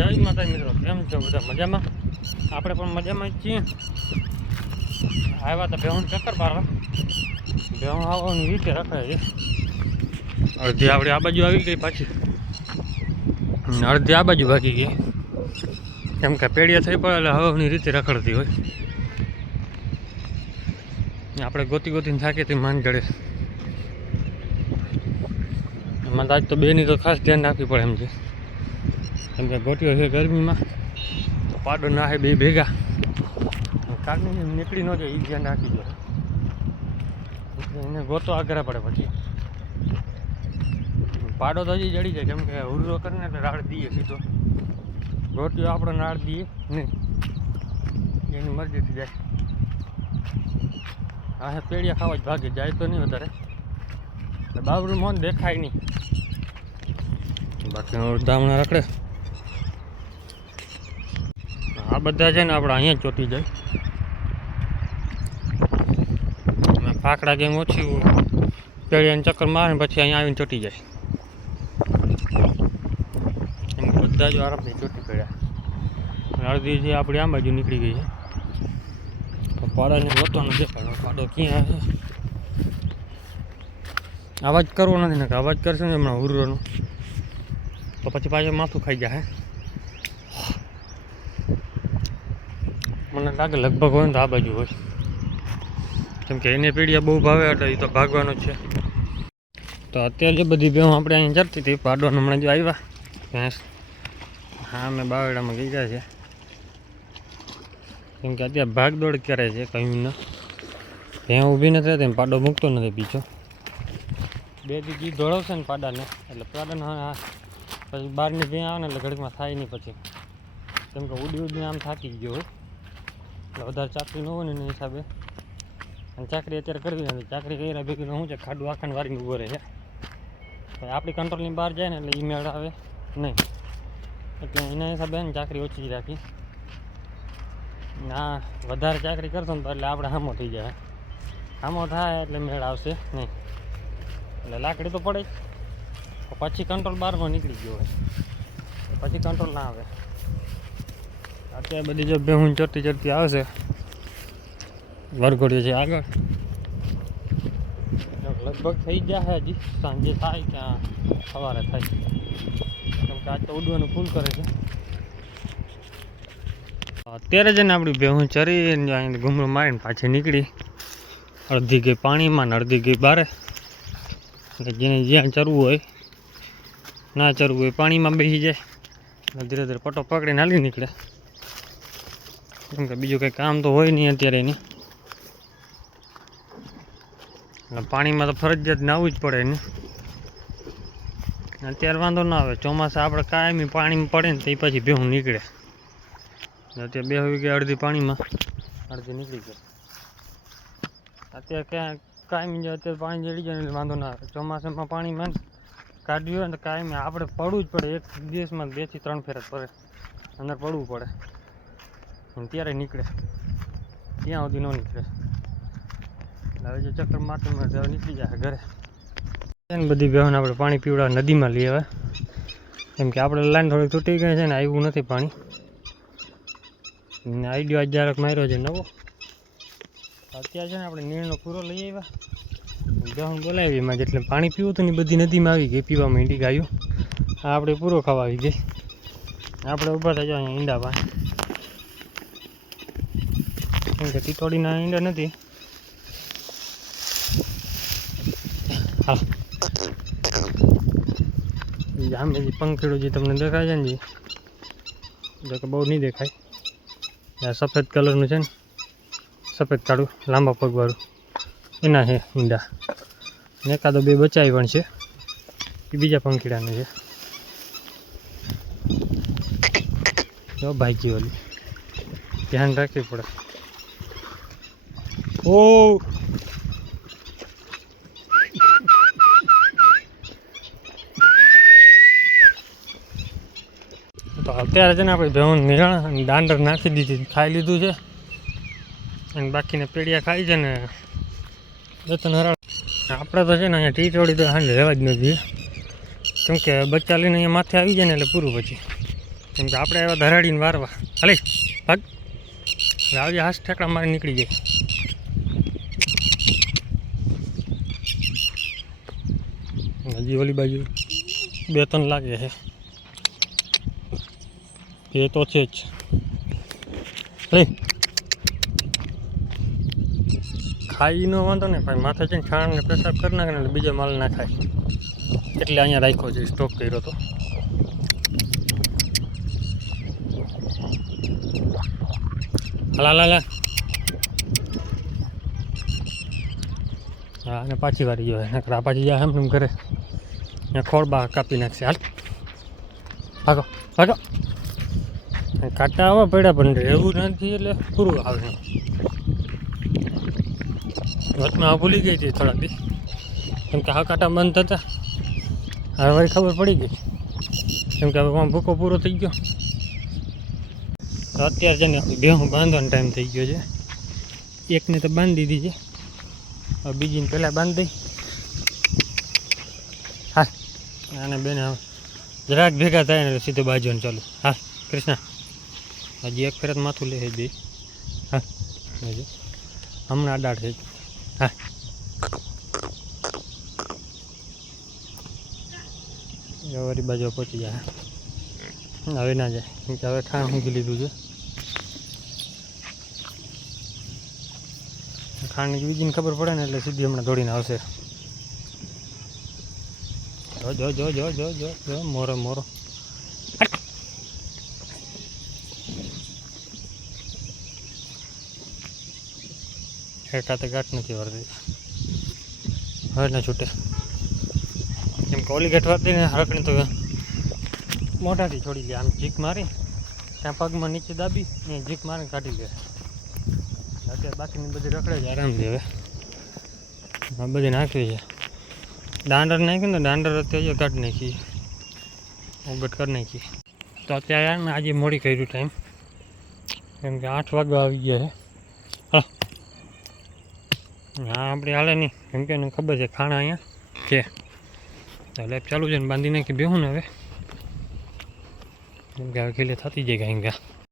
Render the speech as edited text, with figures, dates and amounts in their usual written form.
જય માતા મિત્રો, કેમ છો બધા? મજામાં? આપણે પણ મજામાં જ છીએ. આવ્યા હતા ભેહું ચક્કર મારવા. ભેહું આવવાની રીતે રખાય છે. અડધી આપણે આ બાજુ આવી ગઈ, પાછી અડધી આ બાજુ ભાગી ગઈ, કેમ કે પેડિયા થઈ પડે એટલે હવાની રીતે રખડતી હોય. આપણે ગોતી ગોતીને થાકી હતી માંડ જડે. એમાં તો આજ તો બેની તો ખાસ ધ્યાન રાખવી પડે એમ છે, કેમ કે ગોટીઓ છે ગરમીમાં, તો પાડો ના હે બે ભેગા કાઢની નીકળી ન જાય, એ ધ્યાન રાખી દો. એને ગોતો આગળ પડે, પછી પાડો તો હજી જડી જાય, કેમ કે હુરરો કરીને એટલે રાડ દઈએ સીધો. ગોટીઓ આપણે રાડ દઈએ નહીં, એની મરજીથી જાય. હા, પેડિયા ખાવા જ ભાગે, જાય તો નહીં વધારે. બાબરું મોન દેખાય નહીં, બાકી અડધા રખડે. આ બધા છે ને આપણે અહીંયા ચોટી જાય. ફાકડા કેમ ઓછી પેડિયાને ચક્કર મારે પછી અહીંયા આવીને ચોટી જાય. એમ બધા જ આરામથી ચોટી પડ્યા. અડધી જે આપણી આ બાજુ નીકળી ગઈ છે, તો પાડાને ગોતવાનું દેખાય. પાડો ક્યાં આવે? અવાજ કરવો નથી ને, અવાજ કરશે ને હમણાં હુરરોનો તો પછી પાછું માથું ખાઈ જાય. મને લાગે લગભગ હોય ને તો આ બાજુ હોય, કેમ કે એને પેઢીયા બહુ ભાવે એટલે એ તો ભાગવાનું જ છે. તો અત્યારે જે બધી ભેહું આપણે અહીંયા ચરતી હતી, પાડવાનું હમણાં જો આવ્યા ભેંસ. હા, અમે બાવેડામાં ગયા છે, કેમ કે અત્યારે ભાગદોડ કરે છે. કહ્યું ને ભેં ઊભી નથી રહેતી, પાડો મૂકતો નથી પીછો. બે દી દોડાવશે ને પાડાને, એટલે પાડાને પછી બહારની ભેં આવે ને એટલે ઘડીકમાં થાય નહીં પછી, કેમ કે ઉડી ઉડીને આમ થાકી ગયો હોય, એટલે વધારે ચાકરી ન હોય ને એના હિસાબે. અને ચાકરી અત્યારે કરવી નથી, ચાકરી કર્યા ભેગી શું છે, ખાડું આખાને વારીને ઊભો રહે છે. આપણી કંટ્રોલની બહાર જાય ને એટલે ઈમેળ આવે નહીં, એટલે એના હિસાબે ને ચાકરી ઓછી રાખી. ના વધારે ચાકરી કરશો ને તો એટલે આપણે હામો થઈ જાય. હામો થાય એટલે મેળ આવશે નહીં, એટલે લાકડી તો પડે જ. પછી કંટ્રોલ બહારમાં નીકળી ગયો હોય, પછી કંટ્રોલ ના આવે. અત્યારે બધી જો ભેહું ચડતી ચડતી આવશે, વરઘોડીઓ છે આગળ, લગભગ થઈ જાય હજી. સાંજે થાય ત્યાં સવારે થાય, કેમ કે આજ તો ઉડવાનું ફૂલ કરે છે. અત્યારે છે ને આપણી ભેહું ચરીને અહીં ઘૂમરો મારીને પાછી નીકળી. અડધી ગઈ પાણીમાં ને અડધી ગઈ બારે, એટલે જેને જ્યાં ચરવું હોય, ના ચરવું હોય પાણીમાં બેસી જાય, ધીરે ધીરે પટો પકડીને હાલી નીકળે, કેમ કે બીજું કંઈ કામ તો હોય નહીં અત્યારે એની. એટલે પાણીમાં તો ફરજિયાત નાહવું જ પડે એને. અત્યારે વાંધો ના આવે, ચોમાસા આપણે કાયમી પાણીમાં પડે ને તો પછી ભેહું નીકળે. અત્યારે બે હોય ગયા અડધી પાણીમાં, અડધી નીકળી ગઈ. અત્યારે ક્યાં કાયમી જાય, અત્યારે પાણી જડી જાય એટલે વાંધો ના આવે. ચોમાસામાં પાણીમાં કાઢ્યું હોય ને તો કાયમી આપણે પડવું જ પડે. એક દિવસમાં 2 થી 3 ફેર પડે, અંદર પડવું પડે, ત્યારે નીકળે, ત્યાં સુધી ન નીકળે. હવે જો ચક્કર મારતું મળે હવે નીકળી જાય ઘરે. બધી ભેહોને આપણે પાણી પીવડાવ નદીમાં લઈ આવે, કેમ કે આપણે લાઈન થોડી તૂટી ગઈ છે ને, આવ્યું નથી પાણી. આઈડિયો આજ જરાક માર્યો છે નવો. અત્યારે છે ને આપણે નીરનો પૂરો લઈ આવ્યા, ભેહું બોલાવી. એમાં જેટલે પાણી પીવું હતું ને બધી નદીમાં આવી ગઈ, પીવા માંડી ગાયું. આ આપણે પૂરો ખાવા આવી ગઈ. આપણે ઊભા થઈ જાય અહીંયા ઈંડા પાસે, કેમ કે ટીટોડીના ઈંડા નથી. હા, આમ જે પંખીડું જે તમને દેખાય છે ને, જે કે બહુ નહીં દેખાય, આ સફેદ કલરનું છે ને, સફેદ કાળું લાંબા પગવાળું, એના છે ઈંડા. એકાદો 2 બચાવી પણ છે, એ બીજા પંખીડાને છે. જો ભાઈજી ઓલી ધ્યાન રાખવી પડે. ઓ તો અત્યારે છે ને આપણે ભેહું નિરાણ દાંડર નાખી દીધી, ખાઈ લીધું છે, અને બાકીને પેડિયા ખાઈ છે ને 2-3 હરાળ. આપણે તો છે ને અહીંયા ટીટોડી તો હાંડે રહેવા જ નથી, કેમ કે બચ્ચા લઈને અહીંયા માથે આવી જાય ને એટલે પૂરું. પછી કેમ કે આપણે એવા ધરાડીને વારવા હાલી ભાગ આવી હાથ ઠેકડા મારી નીકળી જાય. હજી ઓલી બાજુ 2-3 લાગે છે એ તો છે જ. ખાઈ નો વાંધો ને ભાઈ, માથે જઈને ખાણ ને પેશાબ કરી નાખે ને એટલે બીજો માલ ના ખાય, એટલે અહીંયા રાખ્યો છે, સ્ટોક કર્યો હતો. હાલા હા, અને પાછી વારી ગયો નકર આ પાછી જાય એમ કરે, ત્યાં ખોળબા કાપી નાખશે. હાલ ભાગો ભાગો, કાંટા આવવા પડ્યા પણ રહેવું નથી એટલે પૂરું આવે. વચમાં આ ભૂલી ગઈ હતી થોડાક દી, કેમ કે આ કાંટા બંધ થતા હવે વળી ખબર પડી ગઈ, કેમ કે હવે ભૂકો પૂરો થઈ ગયો. તો અત્યારે છે ને ભેહું બાંધવાનો ટાઈમ થઈ ગયો છે. એકને તો બાંધી દીધી છે, હવે બીજીને પહેલાં બાંધી દઈ. હા, અને બેને જરાક ભેગા થાય ને સીધું બાજવાનું ચાલુ. હા કૃષ્ણા, હજી એક ફેરત માથું લે દે. હા હમણાં અડાડ છે. હા વળી બાજુ પહોંચી જાય. હવે ના જાય, કેમ કે હવે ખાણ મૂકી લીધું છે. ખાંડની બીજીને ખબર પડે ને એટલે સીધી હમણાં દોડીને આવશે. જો જો જો જો જો જો મોરો મોરો. હેઠા તો ગાંઠ નથી વળતી, હવે ના છૂટે. કેમ કે ઓલી ગાંઠ વળતી ને હરકણી તો મોઢાથી છોડી લે. આમ જીક મારી ત્યાં પગમાં નીચે દાબી ને જીક મારીને કાઢી લે. અત્યારે બાકીની બધી રખડે છે આરામથી. હવે આ બધી નાખવી છે. દાંડર નાખી ને દાંડર અત્યારે કાઢી નાખી, ઓગટ કરી નાખી. તો અત્યારે આજે મોડી કર્યું ટાઈમ, કેમ કે 8 વાગ્યા આવી ગયા છે. હા આપણે હાલે નહીં, કેમ કે એને ખબર છે ખાણા અહીંયા છે. તો લેપ ચાલુ છે ને બાંધી નાખી બેહું ને હવે, કેમ કે હવે ખીલે થતી જાય કાંઈ.